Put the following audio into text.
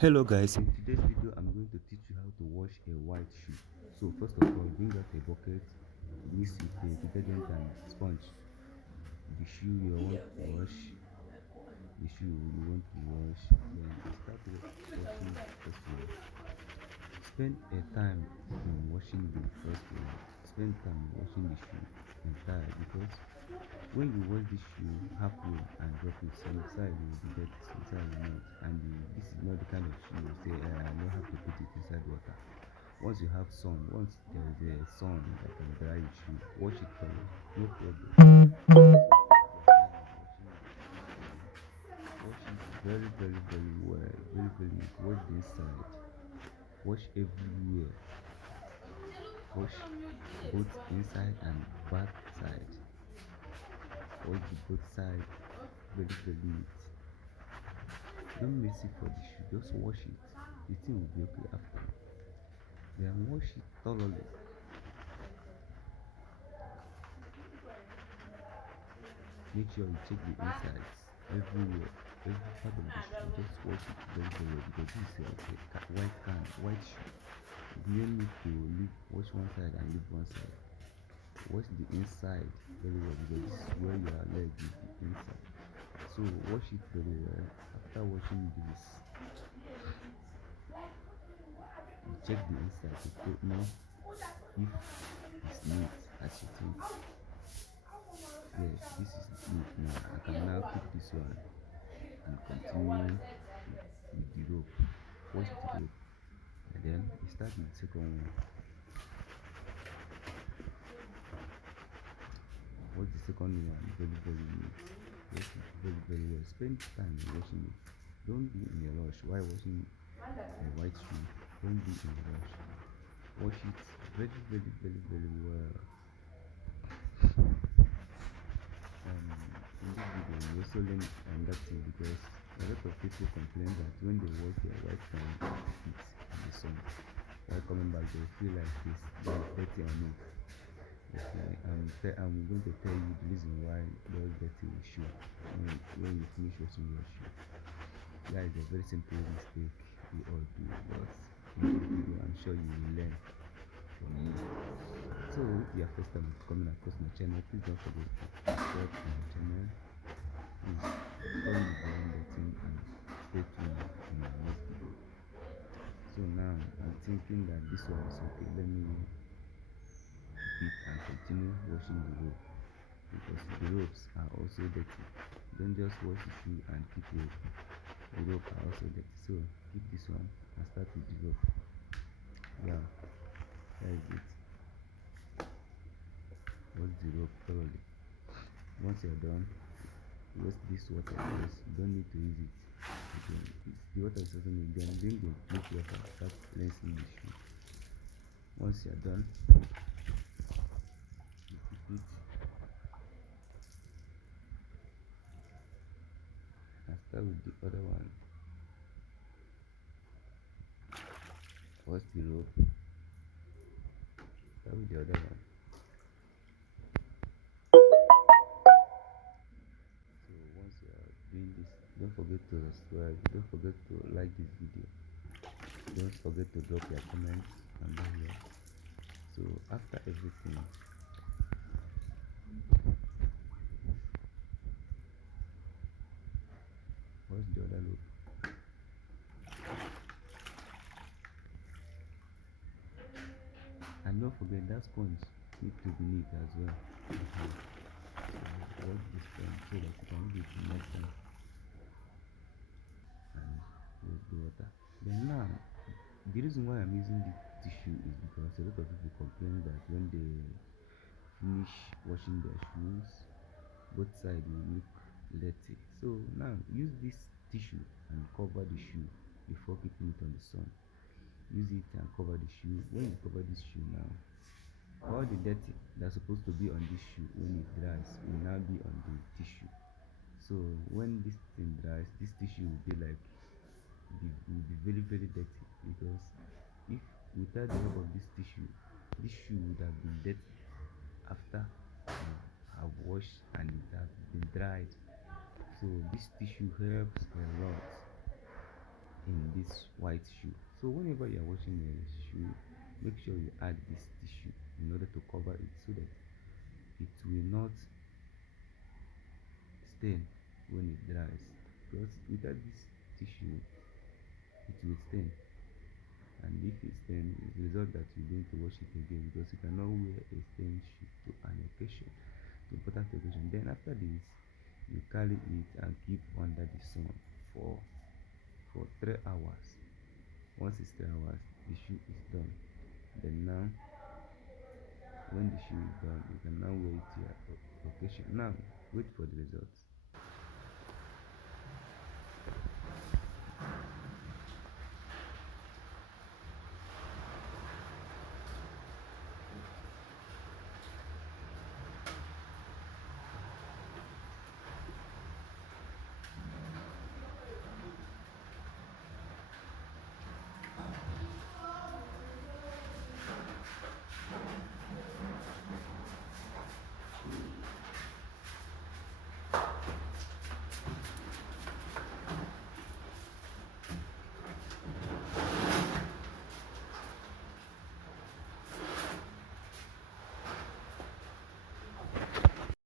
Hello guys, in today's video I'm going to teach you how to wash a white shoe. So first of all, bring out a bucket, mix with the detergent and sponge the shoe you want to wash, then start washing the first one. Spend a time in washing the first one. Spend time washing the shoe entire because when you wash the shoe halfway and drop it, some side will be dirty, some side will not, and this is not the kind of shoe you say I don't have to put it inside water. Once you have sun, once there is a sun that can dry your shoe, wash it thoroughly, no problem. Wash it very well, very wash the inside, wash everywhere, wash both inside and back side, wash the both side very neat. Don't mess it for the shoe, just wash it. The thing will be okay after. Then wash it thoroughly. Make sure you check the insides everywhere, every part of the shoe. Just wash it very well because this is a white shoe. You don't need to wash one side and leave one side. Wash the inside very well because this is where your leg is, the inside. So wash it very well. After washing this, you check the inside to know if it's neat as you think. Yes, this is neat now. I can now keep this one and continue with the rope. Wash the rope and then you start with the second one. Wash the second one very neat. Wash it very well. Spend time washing it. Don't be in a rush while washing a white shoe. Don't be in a rush. Wash it very well. In this video we also learn that thing because a lot of people complain that when they wash their white pants in the sun, while coming back they feel like there is dirty on it. Okay, I'm going to tell you the reason why there's dirty will show when you finish washing your shoe. That is a very simple mistake we all do, but in this video I'm sure you will learn from me. So if you are first time coming across my channel, please don't forget to subscribe to my channel. Please turn the bell button and stay tuned in my next video. So now I'm thinking that this one is okay. Let me keep it and continue washing the rope because the ropes are also dirty. Don't just wash the shoe and keep rope. The rope are also dirty. So keep this one and start with the rope. Yeah, that is it. Wash the rope thoroughly. Once you're done, waste this water because you don't need to use it again. The water is also needed. Then bring the bleach water, start rinsing the shoe. Once you're done, you keep it and start with the other one. Wash the rope, start with the other one. So once you are doing this, don't forget to subscribe, don't forget to like this video, don't forget to drop your comments under here. So after everything, wash the other rope. And don't forget that sponge needs to be neat as well. Wash the sponge so that you can use it next time and use the water. Then now, the reason why I'm using this tissue is because a lot of people complain that when they finish washing their shoes, both sides will look dirty. So now use this tissue and cover the shoe before keeping it on the sun. Use it and cover the shoe. When you cover this shoe now, all the dirty that's supposed to be on this shoe when it dries will now be on the tissue. So when this thing dries, this tissue will be like will be very dirty because if without the help of this tissue, this shoe would have been dirty after you have washed and it has been dried. So this tissue helps a lot in this white shoe. So whenever you are washing a shoe, make sure you add this tissue in order to cover it so that it will not stain when it dries, because without this tissue it will stain, and if it stains it results that you're going to wash it again, because you cannot wear a stained shoe to an occasion, to important occasion. Then after this, you carry it and keep under the sun for 3 hours. Once it's 3 hours, the shoe is done. Then now, when the shoe is done, you can now wear it to your occasion. Now wait for the results.